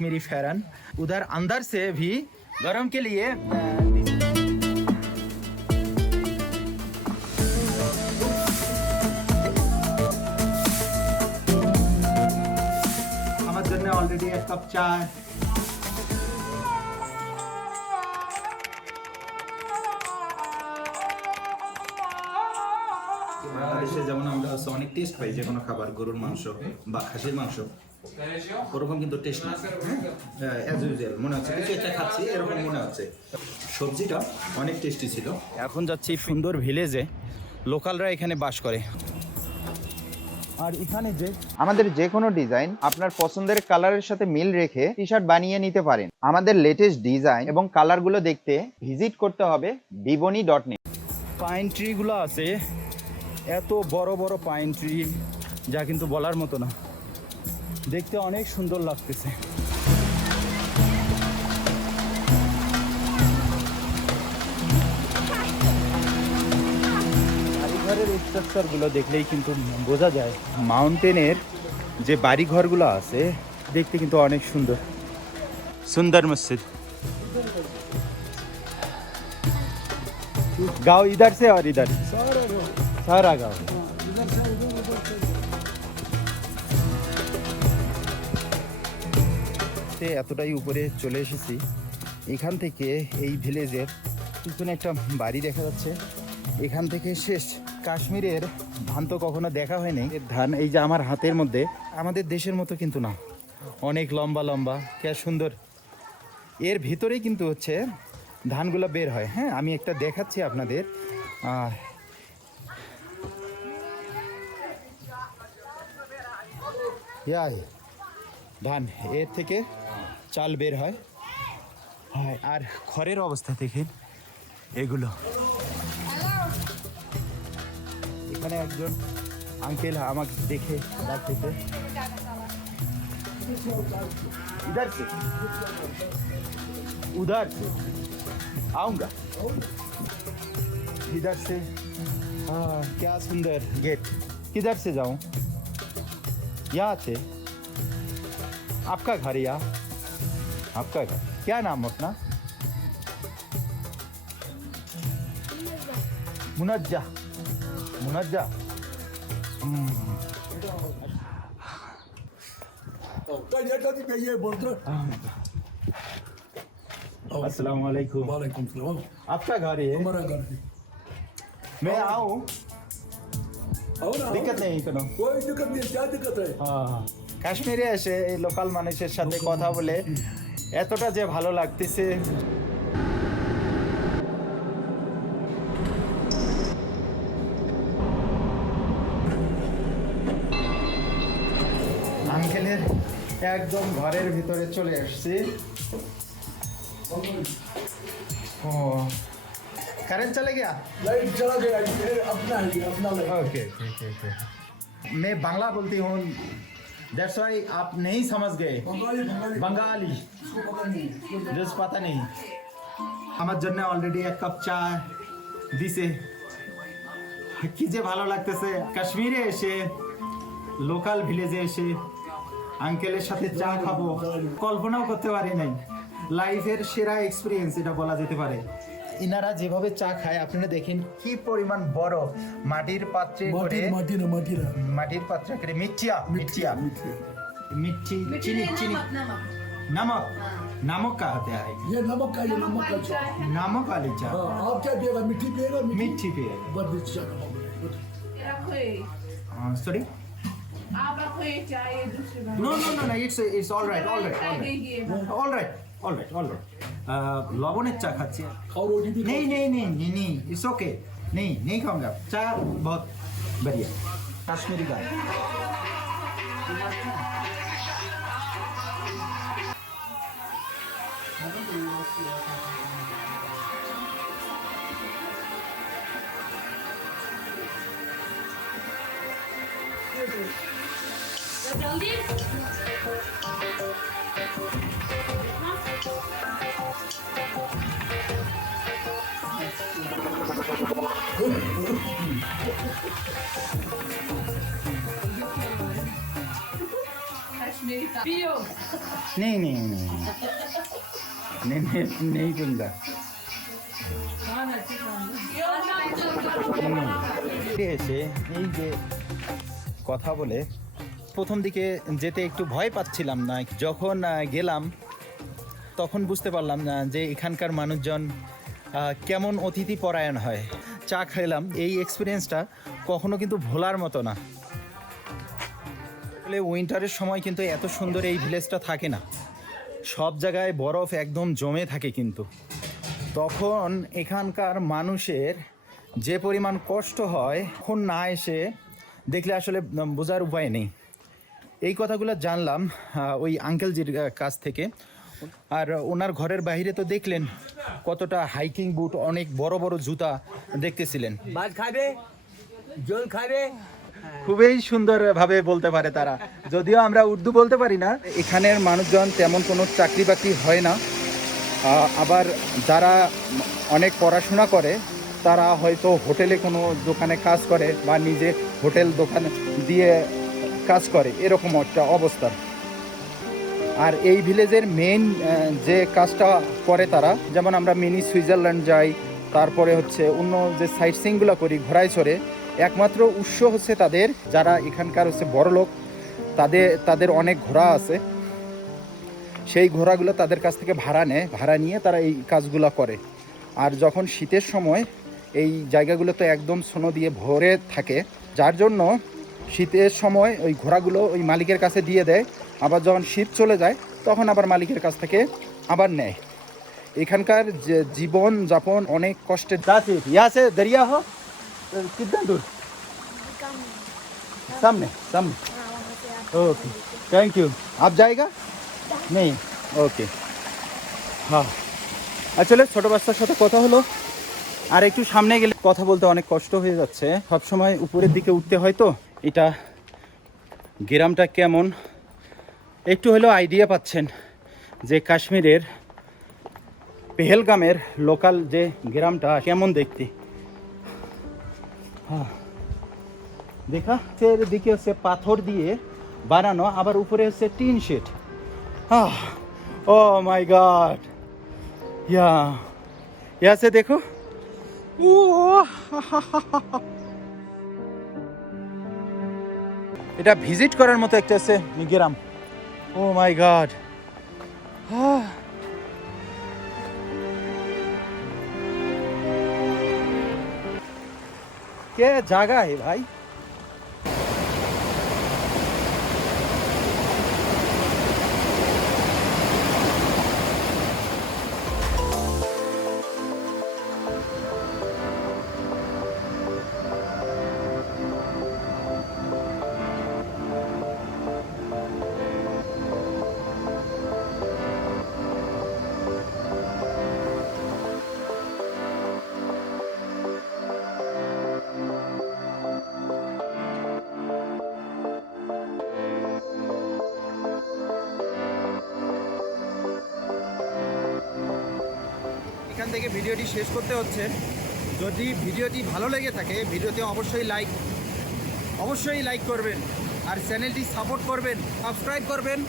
Kashmiri Farren उधर अंदर से भी गर्म के लिए अ, আমার জন্য অলরেডি এক কাপ চা বাংলাদেশে যেমন আমরা হচ্ছে অনেক টেস্ট পাই যে কোনো খাবার গরুর মাংস বা খাসির মাংস ওরকম কিন্তু টেস্ট না অ্যাজ ইউজুয়াল মনে হচ্ছে। কিছু একটা খাচ্ছি এরকম মনে হচ্ছে। সবজিটা অনেক টেস্টি ছিল। এখন যাচ্ছি সুন্দর ভিলেজে লোকালরা এখানে বাস করে। আর এখানে যে আমাদের যে কোনো ডিজাইন আপনার পছন্দের কালারের সাথে মিল রেখে টি শার্ট বানিয়ে নিতে পারেন। আমাদের লেটেস্ট ডিজাইন এবং কালারগুলো দেখতে ভিজিট করতে হবে বিবনি ডট নেট পাইন ট্রিগুলো আছে। এত বড় বড় পাইন ট্রি যা কিন্তু বলার মতো না। দেখতে অনেক সুন্দর লাগতেছে বাড়িঘরের স্ট্রাকচারগুলো দেখলেই কিন্তু বোঝা যায় মাউন্টেনের যে বাড়িঘরগুলো আছে দেখতে কিন্তু অনেক সুন্দর সুন্দর মসজিদ गांव इधर से और इधर सारा गांव তে এতটাই উপরে চলে এসেছি। এখান থেকে এই ভিলেজের পিছনে একটা বাড়ি দেখা যাচ্ছে। এখান থেকে শেষ কাশ্মীরের ধান তো কখনো দেখা হয়নি। ধান এই যে আমার হাতের মধ্যে, আমাদের দেশের মতো কিন্তু না। অনেক লম্বা লম্বা, কে সুন্দর। এর ভিতরে কিন্তু হচ্ছে ধানগুলো বের হয়। হ্যাঁ আমি একটা দেখাচ্ছি আপনাদের। ধান, এর থেকে চাল বের হয় হয় আর খড়ের অবস্থা দেখেন এগুলো এখানে একজন আঙ্কেল আমাকে দেখে ডাকতেছে ইধার সে उधर से आऊंगा इधर से हाँ क्या सुंदर गेट किधर से जाऊं यहाँ से आपका घर यहाँ आपका क्या? नाम अपना? मुनज्जा। मुनज्जा। हम्म। अस्सलाम वालेकुम वालेकुम सलाम। आपका घर है हमारा घर है मैं आऊँ। दिक्कत नहीं करो कोई दिक्कत नहीं क्या दिक्कत है। हाँ, हाँ। কাশ্মীরে এসে এই লোকাল মানুষের সাথে কথা বলে এতটা যে ভালো লাগতেছে আঙ্কেলের একদম ঘরের ভিতরে চলে এসছি ও কারেন্ট চলে গিয়া लाइट चला गया ये अपना है ये अपना light okay okay okay okay मैं बांग्ला बोलती हूँ दैट्स वाई आप नहीं समझ गए बंगाली बंगाली बंगाली इसको पता नहीं জাস্ট পাতা নেই আমার জন্য অলরেডি এক কাপ চা দিছে কি যে ভালো লাগতেছে কাশ্মীরে এসে লোকাল ভিলেজে এসে আঙ্কেলের সাথে চা খাবো কল্পনাও করতে পারি নাই লাইফের সেরা এক্সপিরিয়েন্স এটা বলা যেতে পারে ইনারা যেভাবে চা খায় আপনারা দেখেন কি পরিমাণ বড় মাটির পাত্রে করে माटी माटी ना माटी ना মাটির পাত্রে করে মিঠিয়া মিঠিয়া মিঠি চিনি চিনি नमक नमक का होता है ये नमक का ये नमक का चाय नमक वाली चाय हाँ, आप क्या पिएगा मिट्टी पिएगा मिठी पे बस मिर्च चाय सॉरी आप आपको ये चाहिए दूसरी बार no no no no it's it's all right all right all right लवण चा खाचे और ओटीपी नहीं नहीं नहीं नहीं इट्स ओके नहीं नहीं खाऊँगा चा बहुत बढ़िया कश्मीरी का जल्दी नहीं था पियो नहीं नहीं नहीं नहीं नहीं नहीं दूंगा खाना चिकन ফিরে এসে এই যে কথা বলে প্রথম দিকে যেতে একটু ভয় পাচ্ছিলাম না যখন আহ, গেলাম তখন বুঝতে পারলাম না যে এখানকার মানুষজন আহ, কেমন অতিথি পরায়ণ হয়? চা খেলাম এই এক্সপিরিয়েন্সটা কখনো কিন্তু ভোলার মতো না। আসলে উইন্টারের সময় কিন্তু এত সুন্দর এই ভিলেজটা থাকে না। সব জায়গায় বরফ একদম জমে থাকে কিন্তু। তখন এখানকার মানুষের যে পরিমাণ কষ্ট হয় এখন না এসে দেখলে আসলে বোঝার উপায় নেই। এই কথাগুলো জানলাম ওই আঙ্কেলজির কাছ থেকে। আর ওনার ঘরের বাইরে তো দেখলেন কতটা হাইকিং বুট অনেক বড় বড় জুতা দেখতেছিলেন। ভাত খাবে? জল খাবে? খুবই সুন্দরভাবে বলতে পারে তারা। যদিও আমরা উর্দু বলতে পারি না এখানের মানুষজন তেমন কোনো চাকরি বাকরি হয় না। আবার যারা অনেক পড়াশোনা করে তারা হয়তো হোটেলে কোনো দোকানে কাজ করে বা নিজে হোটেল দোকান দিয়ে কাজ করে এরকম একটা অবস্থা। আর এই ভিলেজের মেন যে কাজটা করে তারা, যেমন আমরা মিনি সুইজারল্যান্ড যাই, তারপরে হচ্ছে অন্য যে সাইট সিংগুলো করি, ঘোড়ায় চড়ে, একমাত্র উৎস হচ্ছে তাদের, যারা এখানকার হচ্ছে বড় লোক, তাদের তাদের অনেক ঘোড়া আছে। সেই ঘোড়াগুলো তাদের কাছ থেকে ভাড়া নেয়, ভাড়া নিয়ে তারা এই কাজগুলো করে। আর যখন শীতের সময়, এই জায়গাগুলো তো একদম সোনো দিয়ে ভরে থাকে, যার জন্য শীতের সময় ওই ঘোড়াগুলো ওই মালিকের কাছে দিয়ে দেয় আবার যখন শীত চলে যায়, তখন আবার মালিকের কাছ থেকে আবার নেয়। এখানকার যে জীবন যাপন অনেক কষ্টে যাচ্ছে ইয়া দরিয়া হো? কিতনা দূর? সামনে সামনে। ওকে থ্যাংক ইউ আপ জায়গা নেই। ওকে হ্যাঁ। আচ্ছা, আসলে ছোটো বাচ্চার সাথে কথা হলো। আর একটু সামনে গেলে কথা বলতে অনেক কষ্ট হয়ে যাচ্ছে। সবসময় উপরের দিকে উঠতে হয় তো। এটা গ্রামটা কেমন? একটু হলেও আইডিয়া পাচ্ছেন যে কাশ্মীরের পেহেলগামের লোকাল যে গ্রামটা, কেমন দেখতে? হ্যাঁ। দেখা হচ্ছে দিকে হচ্ছে পাথর দিয়ে বানানো, আবার উপরে হচ্ছে টিন শেড। হ্যাঁ। ও মাই গড ইয়া ইয়াসে দেখো। এটা ভিজিট করার মতো একটা আছে গ্রাম। Oh my god. क्या जगह है भाई এখান থেকে ভিডিওটি শেষ করতে হচ্ছে। যদি ভিডিওটি ভালো লেগে থাকে, ভিডিওতে অবশ্যই লাইক অবশ্যই লাইক করবেন। আর চ্যানেলটি সাপোর্ট করবেন সাবস্ক্রাইব করবেন।